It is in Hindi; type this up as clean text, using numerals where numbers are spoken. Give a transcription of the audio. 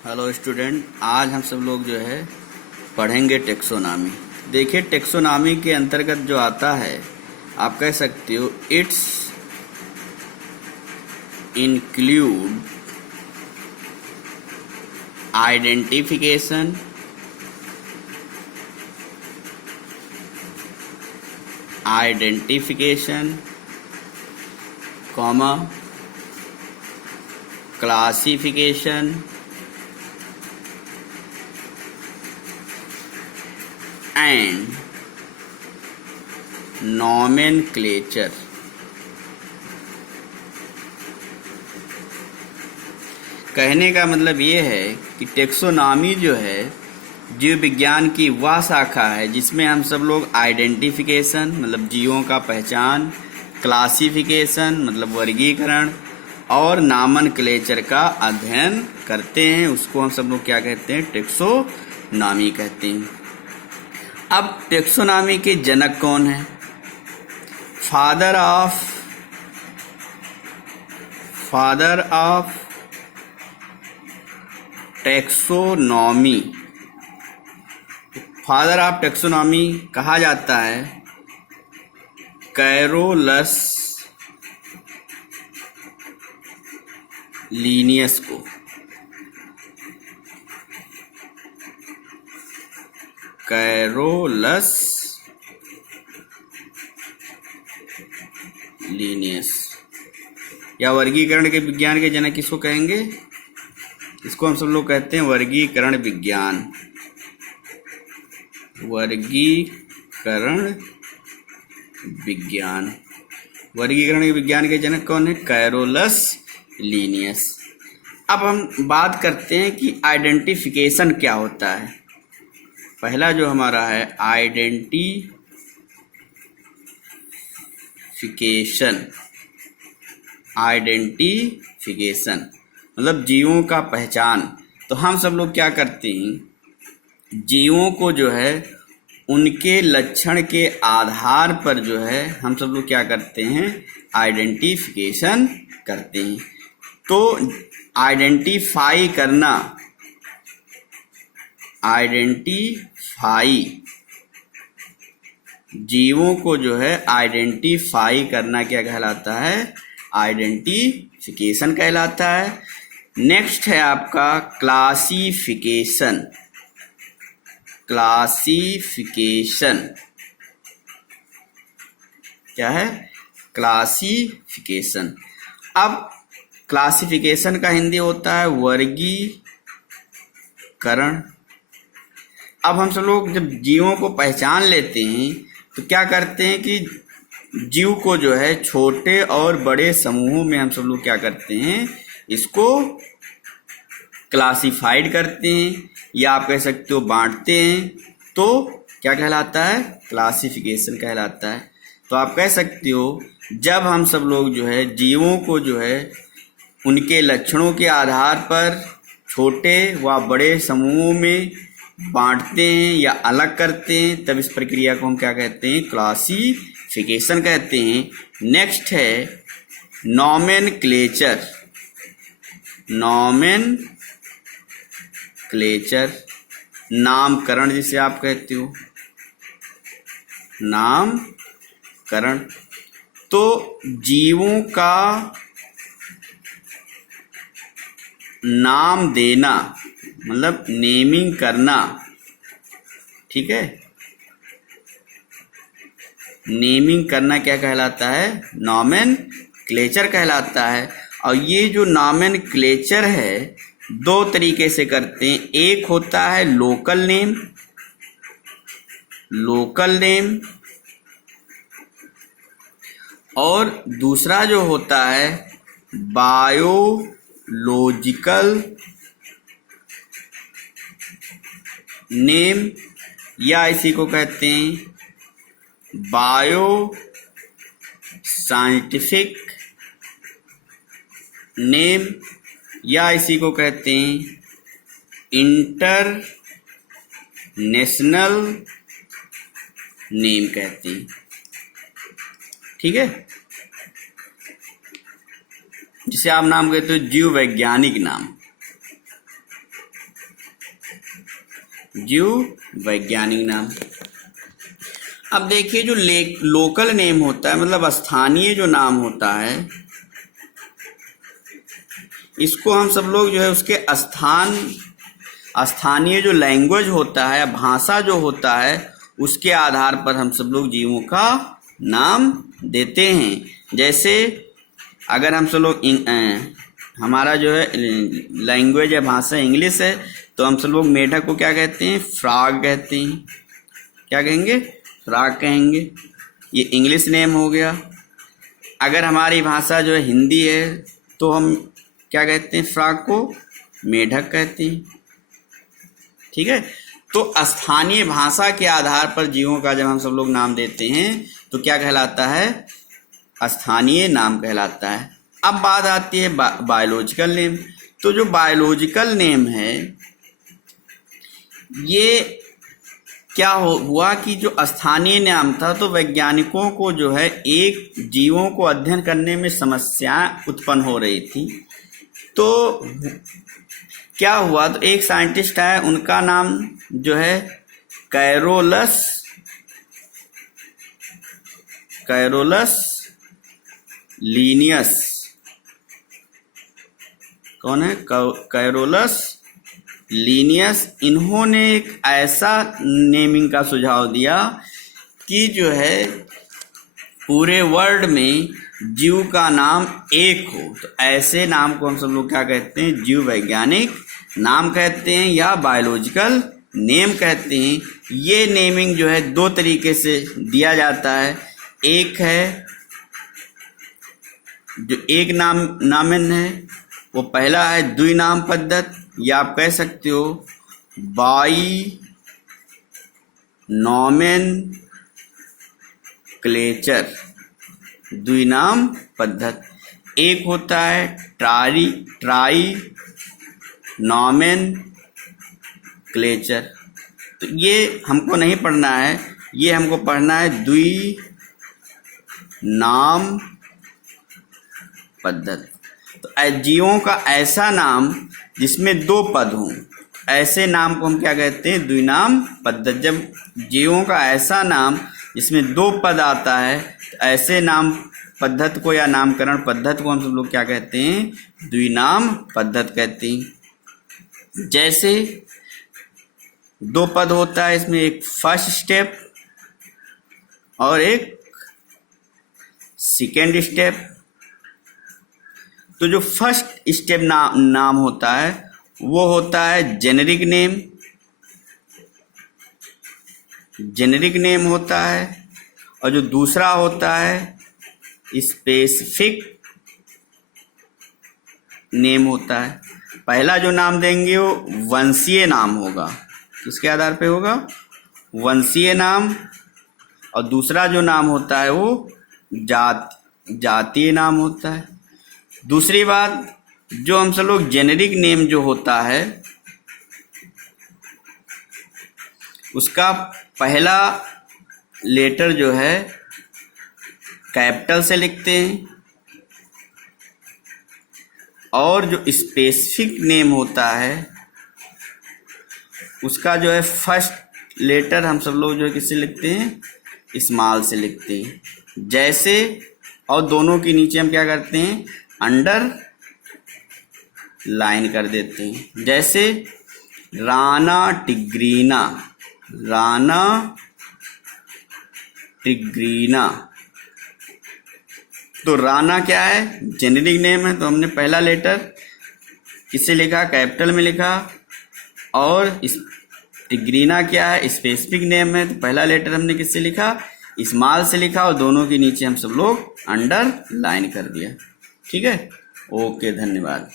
हेलो स्टूडेंट, आज हम सब लोग जो है पढ़ेंगे टेक्सोनॉमी। देखिए, टेक्सोनॉमी के अंतर्गत जो आता है, आप कह सकते हो it's include identification, comma, classification and nomenclature. कहने का मतलब ये है कि टेक्सोनॉमी जो है जीव विज्ञान की वह शाखा है जिसमें हम सब लोग आइडेंटिफिकेशन मतलब जीवों का पहचान, क्लासिफिकेशन मतलब वर्गीकरण और नामनक्लेचर का अध्ययन करते हैं। उसको हम सब लोग क्या कहते हैं? टेक्सोनॉमी कहते हैं। अब टेक्सोनॉमी के जनक कौन है? Father of taxonomy, father of taxonomy कहा जाता है कैरोलस लीनियस को। कैरोलस लीनियस या वर्गीकरण के विज्ञान के जनक किसको कहेंगे? इसको हम सब लोग कहते हैं वर्गीकरण विज्ञान। वर्गीकरण के विज्ञान के जनक कौन है? Carolus Linnaeus. अब हम बात करते हैं कि आइडेंटिफिकेशन क्या होता है। पहला जो हमारा है आइडेंटिफिकेशन मतलब जीवों का पहचान। तो हम सब लोग क्या करते हैं, जीवों को जो है उनके लक्षण के आधार पर जो है हम सब लोग क्या करते हैं? आइडेंटिफिकेशन करते हैं। तो आइडेंटिफाई जीवों को जो है आइडेंटिफाई करना क्या कहलाता है? आइडेंटिफिकेशन कहलाता है। नेक्स्ट है आपका क्लासिफिकेशन। क्या है? क्लासिफिकेशन। अब क्लासिफिकेशन का हिंदी होता है वर्गीकरण। अब हम सब लोग जब जीवों को पहचान लेते हैं तो क्या करते हैं कि जीव को जो है छोटे और बड़े समूहों में हम सब लोग क्या करते हैं? इसको क्लासिफाइड करते हैं या आप कह सकते हो बांटते हैं। तो क्या कहलाता है? क्लासिफिकेशन कहलाता है। तो आप कह सकते हो जब हम सब लोग जो है जीवों को जो है उनके लक्षणों के आधार पर छोटे व बड़े समूहों में बांटते हैं या अलग करते हैं, तब इस प्रक्रिया को हम क्या कहते हैं? क्लासिफिकेशन कहते हैं। नेक्स्ट है नॉमेनक्लेचर। नामकरण जिसे आप कहते हो, नामकरण। तो जीवों का नाम देना मतलब नेमिंग करना, ठीक है? नेमिंग करना क्या कहलाता है? नॉमेनक्लेचर कहलाता है। और ये जो नॉमेनक्लेचर है दो तरीके से करते हैं। एक होता है लोकल नेम और दूसरा जो होता है बायोलॉजिकल नेम या इसी को कहते हैं बायो साइंटिफिक नेम या इसी को कहते हैं इंटरनेशनल नेम कहते हैं। ठीक है, जिसे आप नाम कहते हो जीव वैज्ञानिक नाम। जीव वैज्ञानिक नाम। अब देखिए जो लोकल नेम होता है, मतलब स्थानीय जो नाम होता है, इसको हम सब लोग जो है उसके स्थानीय जो लैंग्वेज होता है, भाषा जो होता है, उसके आधार पर हम सब लोग जीवों का नाम देते हैं। जैसे अगर हम सब लोग हमारा जो है लैंग्वेज है, भाषा इंग्लिश है, तो हम सब लोग मेढक को क्या कहते हैं? फ्रॉग कहते हैं। क्या कहेंगे? फ्रॉग कहेंगे। ये इंग्लिश नेम हो गया। अगर हमारी भाषा जो है हिंदी है, तो हम क्या कहते हैं? फ्रॉग को मेढक कहते हैं। ठीक है। तो स्थानीय भाषा के आधार पर जीवों का जब हम सब लोग नाम देते हैं तो क्या कहलाता है? स्थानीय नाम कहलाता है। अब बात आती है बायोलॉजिकल नेम। तो जो बायोलॉजिकल नेम है, ये क्या हुआ कि जो स्थानीय नाम था, तो वैज्ञानिकों को जो है एक जीवों को अध्ययन करने में समस्याएं उत्पन्न हो रही थी। तो क्या हुआ, तो एक साइंटिस्ट है, उनका नाम जो है कैरोलस लीनियस। कौन है? Carolus Linnaeus. इन्होंने एक ऐसा नेमिंग का सुझाव दिया कि जो है पूरे वर्ल्ड में जीव का नाम एक हो। तो ऐसे नाम को हम सब लोग क्या कहते हैं? जीव वैज्ञानिक नाम कहते हैं या बायोलॉजिकल नेम कहते हैं। ये नेमिंग जो है दो तरीके से दिया जाता है। एक है जो एक नामन है, वो पहला है द्विनाम पद्धत, या आप कह सकते हो बाइनॉमेनक्लेचर, द्विनाम पद्धत। एक होता है ट्राइनॉमेनक्लेचर। तो ये हमको नहीं पढ़ना है, ये हमको पढ़ना है द्विनाम पद्धत। तो जीवों का ऐसा नाम जिसमें दो पद हों, ऐसे नाम को हम क्या कहते हैं? द्विनाम पद्धत। जब जीवों का ऐसा नाम जिसमें दो पद आता है, तो ऐसे नाम पद्धत को या नामकरण पद्धत को हम सब लोग क्या कहते हैं? द्विनाम पद्धत कहते हैं। जैसे दो पद होता है, इसमें एक फर्स्ट स्टेप और एक सेकेंड स्टेप। तो जो फर्स्ट स्टेप नाम होता है, वो होता है जेनेरिक नेम होता है, और जो दूसरा होता है स्पेसिफिक नेम होता है। पहला जो नाम देंगे वो वंशीय नाम होगा। किसके आधार पे होगा? वंशीय नाम। और दूसरा जो नाम होता है वो जातीय नाम होता है। दूसरी बात, जो हम सब लोग जेनेरिक नेम जो होता है, उसका पहला लेटर जो है कैपिटल से लिखते हैं, और जो स्पेसिफिक नेम होता है उसका जो है फर्स्ट लेटर हम सब लोग जो है किससे लिखते हैं? स्मॉल से लिखते हैं। जैसे, और दोनों के नीचे हम क्या करते हैं? अंडर लाइन कर देते हैं। जैसे राना टिग्रीना। तो राना क्या है? जेनेरिक नेम है, तो हमने पहला लेटर किससे लिखा? कैपिटल में लिखा। और टिग्रीना क्या है? स्पेसिफिक नेम है, तो पहला लेटर हमने किससे लिखा? स्मॉल से लिखा, और दोनों के नीचे हम सब लोग अंडर लाइन कर दिया। ठीक है। ओके, धन्यवाद।